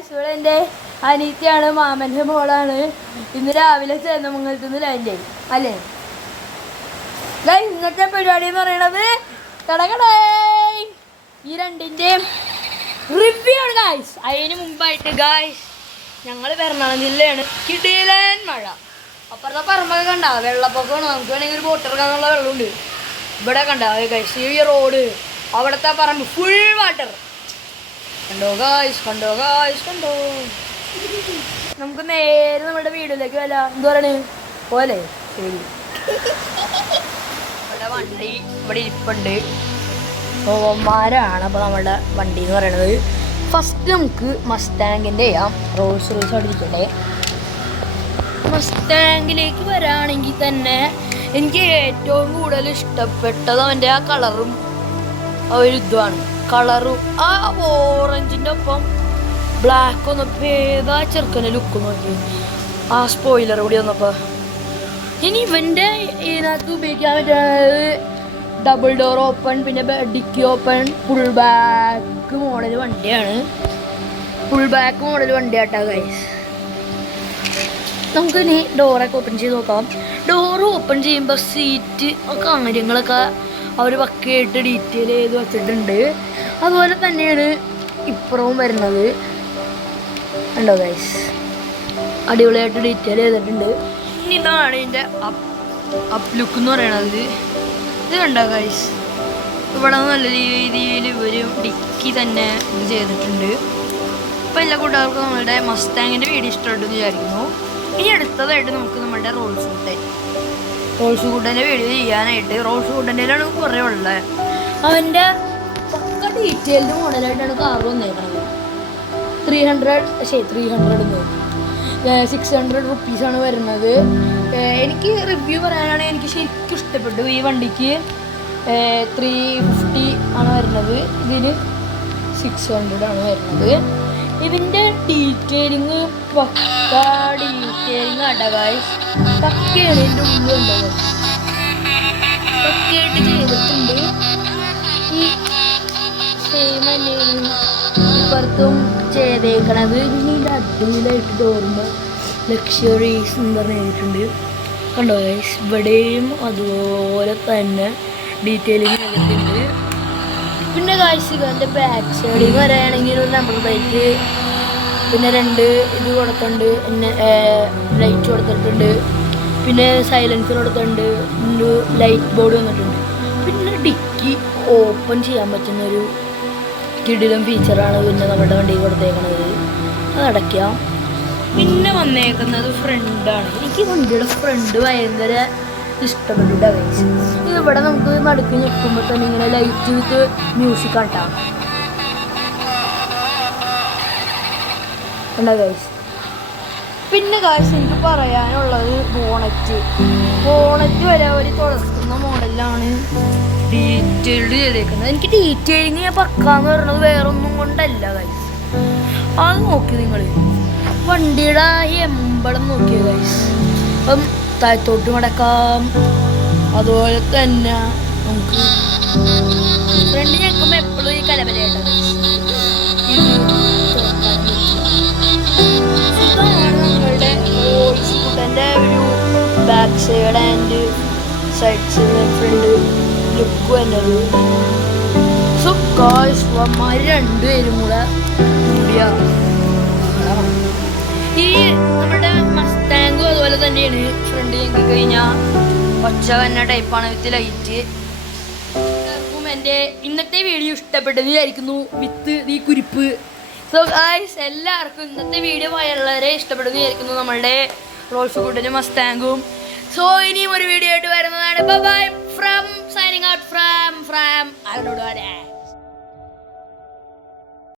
Guys ഇവിടെ എൻ്റെ അനീത്തിയാണ്, മാമൻ്റെ മോളാണ്. ഇന്ന് രാവിലെ ചേന്നമംഗലത്ത് നിന്ന് ലാൻഡ് ആയി അല്ലേ ഗായ്സ്. ഇന്നത്തെ പരിപാടി എന്ന് പറയണത് കടകടേ ഈ രണ്ടിൻ്റെയും റിവ്യൂ ആണ് ഗായ്സ്. അതിന് മുമ്പായിട്ട് ഗായ്സ് ഞങ്ങൾ എറണാകുളം ജില്ലയാണ്. കിടിലൻ മഴ. അപ്പുറത്തെ പറമ്പൊക്കെ കണ്ട വെള്ളപ്പൊക്കമാണ്. നമുക്ക് വേണമെങ്കിൽ ഒരു ബോട്ട് ഇറക്കാനുള്ള വെള്ളമുണ്ട്. ഇവിടെ കണ്ട ഗായ്സ് ഈ റോഡ്, അവിടുത്തെ പറമ്പ് ഫുൾ വാട്ടർ. കണ്ടോ ഗായ്സ്, കണ്ടോ ഗായ്സ്, കണ്ടോ. നമുക്ക് നേരെ നമ്മുടെ വീട്ടിലേക്ക് വല്ല എന്ത് പറയണേ പോലെ. ശരി, ഇവിടെ വണ്ടി ഇവിടെ ഇരിപ്പുണ്ട്. ഓമാരാണ് അപ്പോൾ നമ്മുടെ വണ്ടി എന്ന് പറയണത്. ഫസ്റ്റ് നമുക്ക് മസ്റ്റാങ്കിൻ്റെ ചെയ്യാം. റോൾസ് റോയ്സ് അവിടെ ഇരിക്കട്ടെ. മസ്റ്റാങ്കിലേക്ക് വരാണെങ്കിൽ തന്നെ എനിക്ക് ഏറ്റവും കൂടുതൽ ഇഷ്ടപ്പെട്ടത് അവൻ്റെ ആ കളറും ആ ഒരു ഇതുമാണ്. കളറും ആ ഓറഞ്ചിൻ്റെ ഒപ്പം ബ്ലാക്ക് വന്നപ്പോൾ ഏതാ ചെറുക്കൻ്റെ ലുക്ക് നോക്കി. ആ സ്പോയിലർ കൂടി വന്നപ്പോൾ ഇനി ഇവൻ്റെ ഇതിനകത്ത് ഉപയോഗിക്കാൻ പറ്റുന്നത് ഡബിൾ ഡോർ ഓപ്പൺ, പിന്നെ dickey open, full back model വണ്ടിയാണ്. ഫുൾ ബാക്ക് മോഡൽ വണ്ടിയാട്ടാ ഗൈസ്. നമുക്കിനി ഡോറൊക്കെ ഓപ്പൺ ചെയ്ത് നോക്കാം. ഡോറ് ഓപ്പൺ ചെയ്യുമ്പോൾ സീറ്റ് കാര്യങ്ങളൊക്കെ അവർ പക്കയായിട്ട് ഡീറ്റെയിൽ ചെയ്ത് വെച്ചിട്ടുണ്ട്. അതുപോലെ തന്നെയാണ് ഇപ്പുറവും വരുന്നത്. ഉണ്ടോ ഗൈസ്, അടിപൊളിയായിട്ട് ഡീറ്റെയിൽ ചെയ്തിട്ടുണ്ട്. ഇനി ഇതാണ് ഇതിൻ്റെ അപ്പ് ലുക്ക് എന്ന് പറയണത്. ഇത് കണ്ടോ ഗൈസ്, ഇവിടെ നല്ല രീതിയിൽ ഇവർ ഡിക്കി തന്നെ ഇത് ചെയ്തിട്ടുണ്ട്. അപ്പോൾ എല്ലാ കൂട്ടുകാർക്കും നമ്മളുടെ മസ്റ്റാങ്ങിൻ്റെ വീഡിയോ ഇഷ്ടപ്പെട്ടെന്ന് വിചാരിക്കുന്നു. ഇനി അടുത്തതായിട്ട് നമുക്ക് നമ്മുടെ റോൾസ് കൂട്ടൻ്റെ വീഡിയോ ചെയ്യാനായിട്ട്. റോൾസ് കൂട്ടൻ്റെയിലാണ് കുറേ ഉള്ളത്. അവൻ്റെ പക്ക ഡീറ്റെയിൽഡ് മോഡലായിട്ടാണ് കാർ വന്നേക്കുന്നത്. 600 റുപ്പീസാണ് വരുന്നത്. എനിക്ക് റിവ്യൂ പറയാനാണെങ്കിൽ എനിക്ക് ശരിക്കും ഇഷ്ടപ്പെട്ടു. ഈ വണ്ടിക്ക് 350 ആണ് വരുന്നത്, ഇതിന് 600 ആണ് വരുന്നത്. ഇതിൻ്റെ ഡീറ്റെയിലിങ് പക്ക ഡീറ്റെയിലിങ് അടവായിസ് പക്കയാണ്. ഇതിൻ്റെ ഉള്ളിലുണ്ടത് പക്കയായിട്ട് ചെയ്തിട്ടുണ്ട്. ഈ സെയിം തന്നെയാണ് ഇപ്പുറത്തും ചെയ്തേക്കണത്. ഇനി ഇതിൻ്റെ അടിപൊളിയായിട്ട് ഡോറിൻ്റെ ലക്ഷറീസ് എന്ന് പറഞ്ഞിട്ടുണ്ട്. കണ്ടോ ഗൈസ്, ഇവിടെയും അതുപോലെ തന്നെ ഡീറ്റെയിലിങ് ചെയ്തിട്ടുണ്ട്. പിന്നെ ഗൈസ് ഇവൻ്റെ ബാക്ക് സൈഡിൽ വരികയാണെങ്കിൽ ഒരു നമ്പർ പ്ലേറ്റ്, പിന്നെ 2 ഇത് കൊടുത്തിട്ടുണ്ട്, പിന്നെ ലൈറ്റ് കൊടുത്തിട്ടുണ്ട്, പിന്നെ സൈലൻസർ കൊടുത്തിട്ടുണ്ട്, ലൈറ്റ് ബോർഡ് വന്നിട്ടുണ്ട്. പിന്നെ ഡിക്കി ഓപ്പൺ ചെയ്യാൻ പറ്റുന്നൊരു കിടിലം ഫീച്ചറാണ് പിന്നെ നമ്മുടെ വണ്ടിയിൽ കൊടുത്തേക്കുന്നത്. അത് അടയ്ക്കാം. പിന്നെ വന്നേക്കുന്നത് ഫ്രണ്ടാണ്. എനിക്ക് വണ്ടിയുടെ ഫ്രണ്ട് ഭയങ്കര ഇഷ്ടപ്പെട്ടു ഗൈസ്. ഇതിവിടെ നമുക്ക് നടുക്ക് ഞെക്കുമ്പോൾ തന്നെ ഇങ്ങനെ ലൈറ്റ് വിത്ത് മ്യൂസിക് ആട്ടാം. എന്താ ഗൈസ്. പിന്നെ ഗൈസ് എനിക്ക് പറയാനുള്ളത് ബോണറ്റ് വരെ അവർ തുറക്കുന്ന മോഡലാണ് ഡീറ്റെയിൽഡ് ചെയ്തേക്കുന്നത്. എനിക്ക് ഡീറ്റെയിലിങ് ഞാൻ പക്കാന്ന് പറയുന്നത് വേറൊന്നും കൊണ്ടല്ല ഗൈസ്. അത് നോക്കി നിങ്ങൾ വണ്ടിയുടെ ഈ എമ്പളം നോക്കിയ ഗൈസ്. അപ്പം താഴത്തോട്ട് മടക്കാം. അതുപോലെ തന്നെ നമുക്ക് ഫ്രണ്ട് ഞെക്കുമ്പോൾ എപ്പോഴും ഈ കലബലയായിട്ടാണ്. ഇതാണ് നമ്മളുടെ റോൾസ് കൂട്ടൻ്റെ ഒരു back side and side side front look വരുന്നത്. സോ ഗായ്സ് വന്മാർ രണ്ടുപേരും കൂടെ കൂടിയാണ്. ഈ നമ്മുടെ മസ്റ്റാങ്കും അതുപോലെ തന്നെയാണ്. ഫ്രണ്ട് ഞെക്കി കഴിഞ്ഞാൽ ഒച്ച തന്നെ ടൈപ്പാണ് വിത്ത് ലൈറ്റ്. എല്ലാവർക്കും എൻ്റെ ഇന്നത്തെ വീഡിയോ ഇഷ്ടപ്പെട്ടെന്ന് വിചാരിക്കുന്നു വിത്ത് ഈ കുരിപ്പ്. സോ ഗായ്സ് എല്ലാവർക്കും ഇന്നത്തെ വീഡിയോ വളരെ ഇഷ്ടപ്പെട്ടെന്ന് വിചാരിക്കുന്നു നമ്മളുടെ റോൾസ് കൂട്ടനും മസ്റ്റാങ്കും. സോ ഇനിയും ഒരു വീഡിയോ ആയിട്ട് വരുന്നതാണ്. Bye bye from signing out from അരുണോട്.